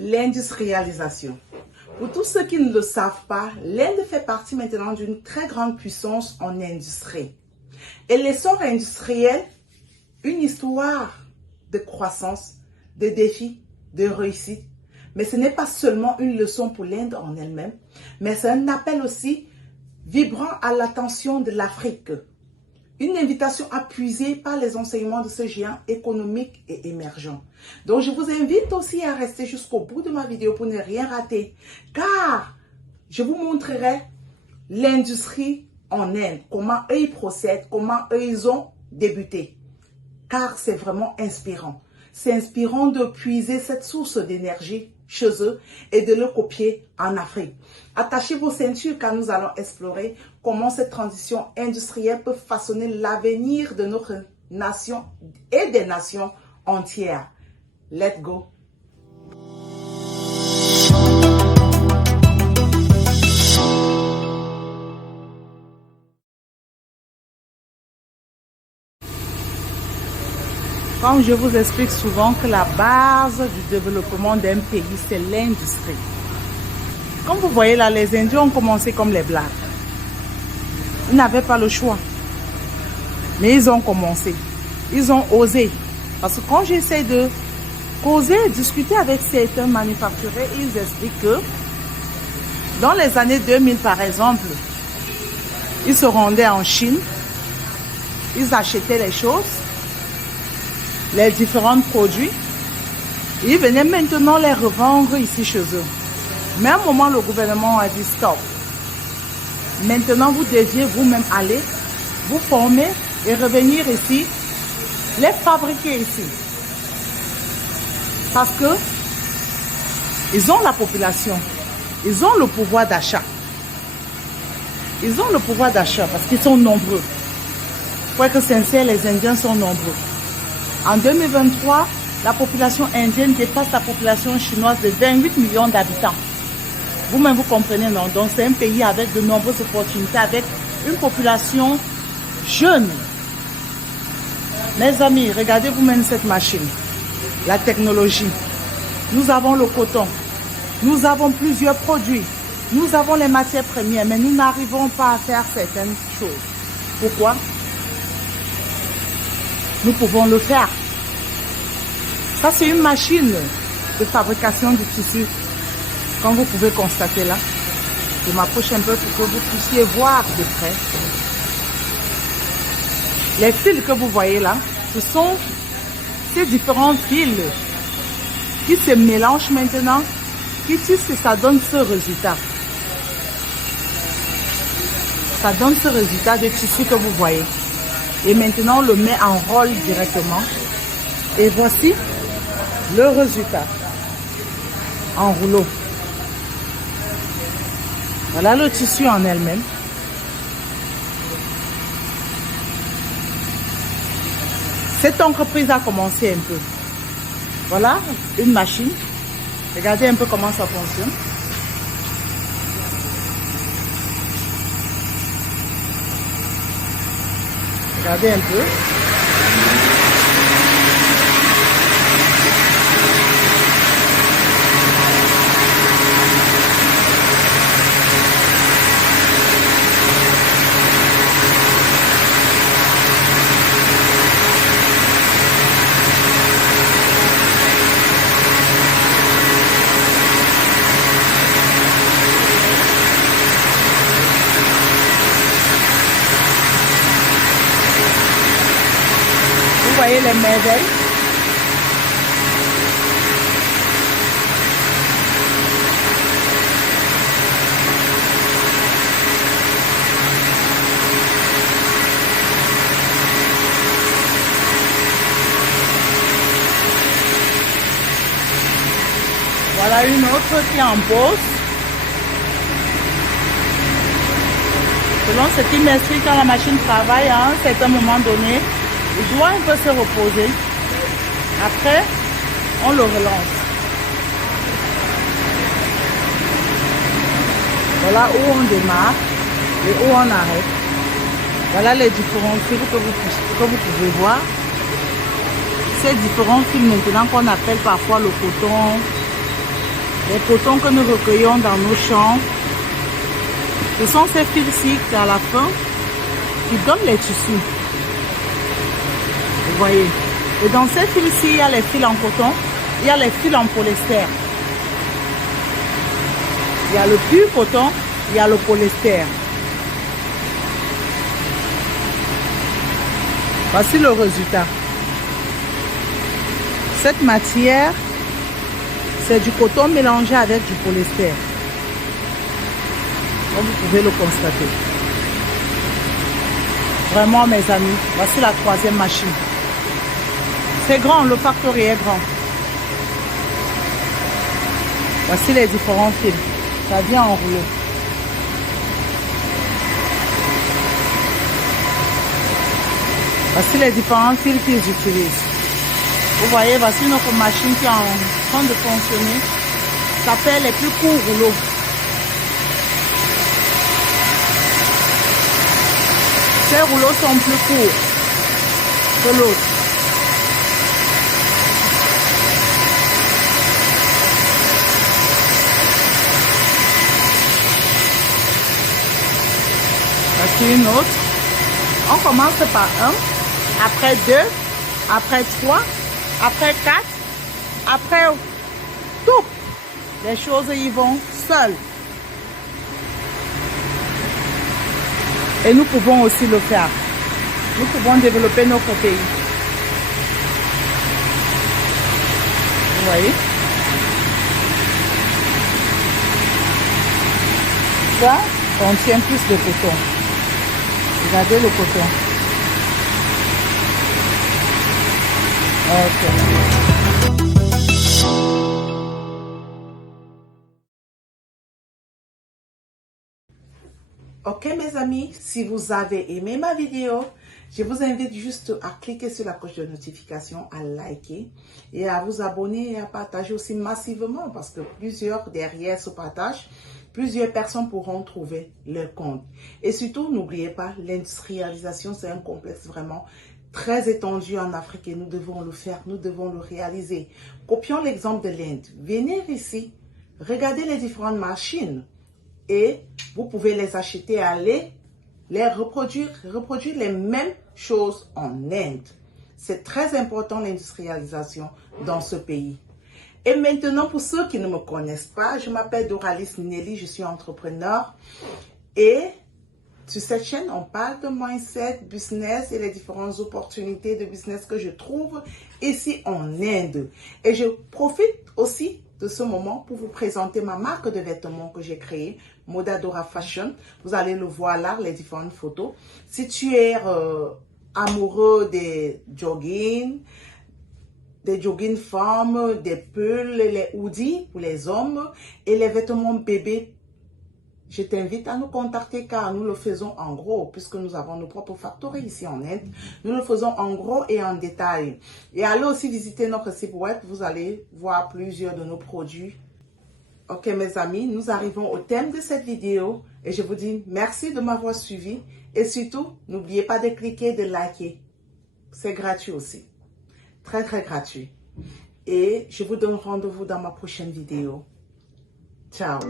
L'industrialisation. Pour tous ceux qui ne le savent pas, l'Inde fait partie maintenant d'une très grande puissance en industrie. Et l'essor industriel, une histoire de croissance, de défis, de réussite. Mais ce n'est pas seulement une leçon pour l'Inde en elle-même, mais c'est un appel aussi vibrant à l'attention de l'Afrique. Une invitation à puiser par les enseignements de ce géant économique et émergent. Donc, je vous invite aussi à rester jusqu'au bout de ma vidéo pour ne rien rater, car je vous montrerai l'industrie en Inde, comment eux ils procèdent, comment eux ils ont débuté. Car c'est vraiment inspirant. C'est inspirant de puiser cette source d'énergie chez eux et de le copier en Afrique. Attachez vos ceintures car nous allons explorer comment cette transition industrielle peut façonner l'avenir de notre nation et des nations entières. Let's go! Comme je vous explique souvent que la base du développement d'un pays, c'est l'industrie. Comme vous voyez là, les Indiens ont commencé comme les Blacks. Ils n'avaient pas le choix. Mais ils ont commencé. Ils ont osé. Parce que quand j'essaie de causer, discuter avec certains manufacturiers, ils expliquent que dans les années 2000 par exemple, ils se rendaient en Chine, ils achetaient les choses, les différents produits, ils venaient maintenant les revendre ici chez eux. Mais à un moment, le gouvernement a dit stop. Maintenant, vous deviez vous-même aller, vous former et revenir ici, les fabriquer ici. Parce que ils ont la population, ils ont le pouvoir d'achat. Ils ont le pouvoir d'achat parce qu'ils sont nombreux. Pour être sincère, les Indiens sont nombreux. En 2023, la population indienne dépasse la population chinoise de 28 millions d'habitants. Vous-même, vous comprenez, non? Donc, c'est un pays avec de nombreuses opportunités, avec une population jeune. Mes amis, regardez vous-même cette machine. La technologie. Nous avons le coton. Nous avons plusieurs produits. Nous avons les matières premières, mais nous n'arrivons pas à faire certaines choses. Pourquoi? Nous pouvons le faire. Ça, c'est une machine de fabrication du tissu. Comme vous pouvez constater là, je m'approche un peu pour que vous puissiez voir de près. Les fils que vous voyez là, ce sont ces différents fils qui se mélangent maintenant, qui tissent et ça donne ce résultat. Ça donne ce résultat de tissu que vous voyez. Et maintenant, on le met en rôle directement. Et voici le résultat en rouleau. Voilà le tissu en elle-même. Cette entreprise a commencé un peu. Voilà une machine. Regardez un peu comment ça fonctionne. Regardez un peu. Vous voyez les merveilles. Voilà une autre qui est en pause. Selon ce qui m'explique, quand la machine travaille à un certain moment donné, il doit un peu se reposer. Après, on le relance. Voilà où on démarre et où on arrête. Voilà les différents fils que vous pouvez voir. Ces différents fils maintenant qu'on appelle parfois le coton, les cotons que nous recueillons dans nos champs. Ce sont ces fils-ci qui, à la fin, qui donnent les tissus. Vous voyez. Et dans ces fils-ci, il y a les fils en coton, il y a les fils en polyester. Il y a le pur coton, il y a le polyester. Voici le résultat. Cette matière, c'est du coton mélangé avec du polyester. Comme vous pouvez le constater. Vraiment, mes amis, voici la troisième machine. C'est grand, le factory est grand. Voici les différents fils. Ça vient en rouleau. Voici les différents fils qu'ils utilisent. Vous voyez, voici notre machine qui est en train de fonctionner. Ça fait les plus courts rouleaux. Ces rouleaux sont plus courts que l'autre. Voici une autre. On commence par 1, après 2, après 3, après 4, après tout. Les choses y vont seules. Et nous pouvons aussi le faire. Nous pouvons développer notre pays. Vous voyez? Ça contient plus de coton. Regardez le coton. Ok mes amis, si vous avez aimé ma vidéo, je vous invite juste à cliquer sur la cloche de notification, à liker et à vous abonner et à partager aussi massivement parce que derrière ce partage, plusieurs personnes pourront trouver leur compte. Et surtout, n'oubliez pas, l'industrialisation, c'est un complexe vraiment très étendu en Afrique et nous devons le faire, nous devons le réaliser. Copions l'exemple de l'Inde. Venez ici, regardez les différentes machines et vous pouvez les acheter et aller les reproduire les mêmes choses en Inde. C'est très important l'industrialisation dans ce pays. Et maintenant, pour ceux qui ne me connaissent pas, je m'appelle Doralis Nelly, je suis entrepreneur et sur cette chaîne, on parle de mindset, business et les différentes opportunités de business que je trouve ici en Inde. Et je profite aussi de ce moment pour vous présenter ma marque de vêtements que j'ai créée, Modadora Fashion. Vous allez le voir là, les différentes photos. Si tu es amoureux des jogging femmes, des pulls, les hoodies pour les hommes et les vêtements bébés, je t'invite à nous contacter car nous le faisons en gros puisque nous avons nos propres factories ici en Inde. Nous le faisons en gros et en détail. Et allez aussi visiter notre site web, vous allez voir plusieurs de nos produits. Ok mes amis, nous arrivons au thème de cette vidéo et je vous dis merci de m'avoir suivi et surtout, n'oubliez pas de cliquer, de liker. C'est gratuit aussi. Très gratuit. Et je vous donne rendez-vous dans ma prochaine vidéo. Ciao.